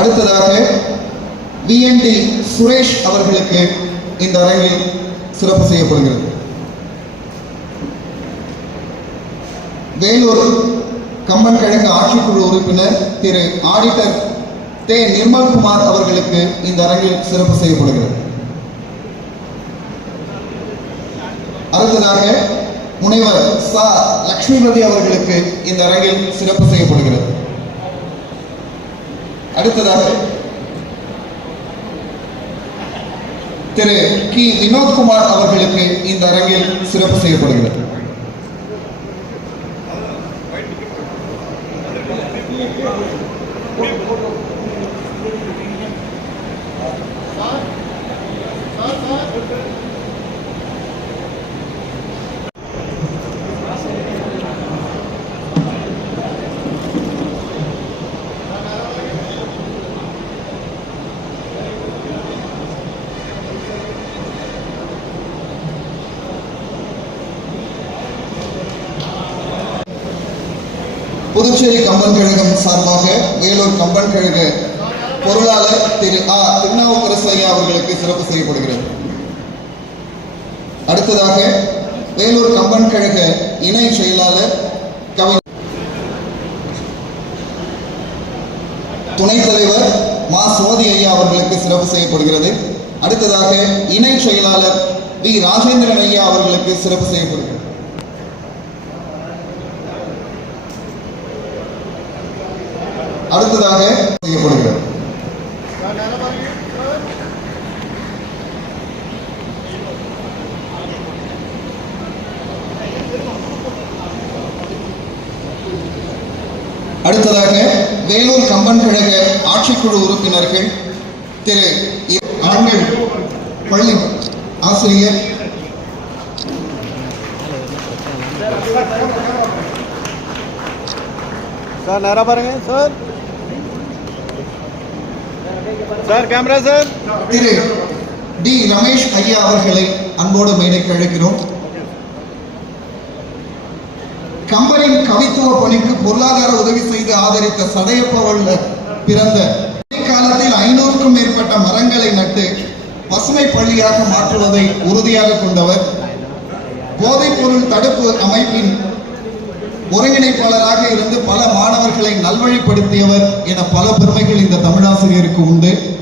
அடுத்ததாக விஎன்டி சுரேஷ் அவர்களுக்கு இந்த அரங்கில் சிறப்பு செய்யப்படுகிறது. வேலூர் கம்பன் கிழங்கு ஆட்சிக்குழு உறுப்பினர் திரு ஆடிட்டர் தே நிர்மல்குமார் அவர்களுக்கு இந்த அரங்கில் சிறப்பு செய்யப்படுகிறது. அடுத்ததாக முனைவர் ச லக்ஷ்மிபதி அவர்களுக்கு இந்த அரங்கில் சிறப்பு செய்யப்படுகிறது. அடுத்ததாக திரு கி வினோத்குமார் அவர்களுக்கு இந்த அரங்கில் சிறப்பு செய்யப்படுகிறது Thank you. புதுச்சேரி கம்பன் கழகம் சார்பாக வேலூர் கம்பன் கழக பொருளாளர் திரு ஆ திருநாவுக்கரசு ஐயா அவர்களுக்கு சிறப்பு செய்யப்படுகிறது. அடுத்ததாக வேலூர் கம்பன் கழக இணை செயலாளர் கவிஞர் துணைத் தலைவர் மா சோதி ஐயா அவர்களுக்கு சிறப்பு செய்யப்படுகிறது. அடுத்ததாக இணை செயலாளர் வி ராஜேந்திரன் ஐயா அவர்களுக்கு சிறப்பு செய்யப்படுகிறது. அடுத்ததாக செய்யப்படுகிறது. அடுத்ததாக வேலூர் கம்பன் கழக ஆட்சிக்குழு உறுப்பினர்கள் திரு ஆண்கள் பள்ளி ஆசிரியர். சார் நேரா பாருங்க சார். Sir camera sir. திரு டி ரமேஷ் ஐயா அவர்களை அன்போடு மேடைக்கு அழைக்கிறோம். கம்பரின் கவித்துவ பணிக்கு பொருளாதார உதவி செய்து ஆதரித்த சடையப்பவல்ல பிறந்த காலத்தில் ஐநூறுக்கும் மேற்பட்ட மரங்களை நட்டு பசுமை பள்ளியாக மாற்றுவதை உறுதியாக கொண்டவர். போதைப்பொருள் தடுப்பு அமைப்பின் ஒருங்கிணைப்பாளராக இருந்து பல நல்வழிப்படுத்தியவர் என பல பெருமைகள் இந்த தமிழாசிரியருக்கு உண்டு.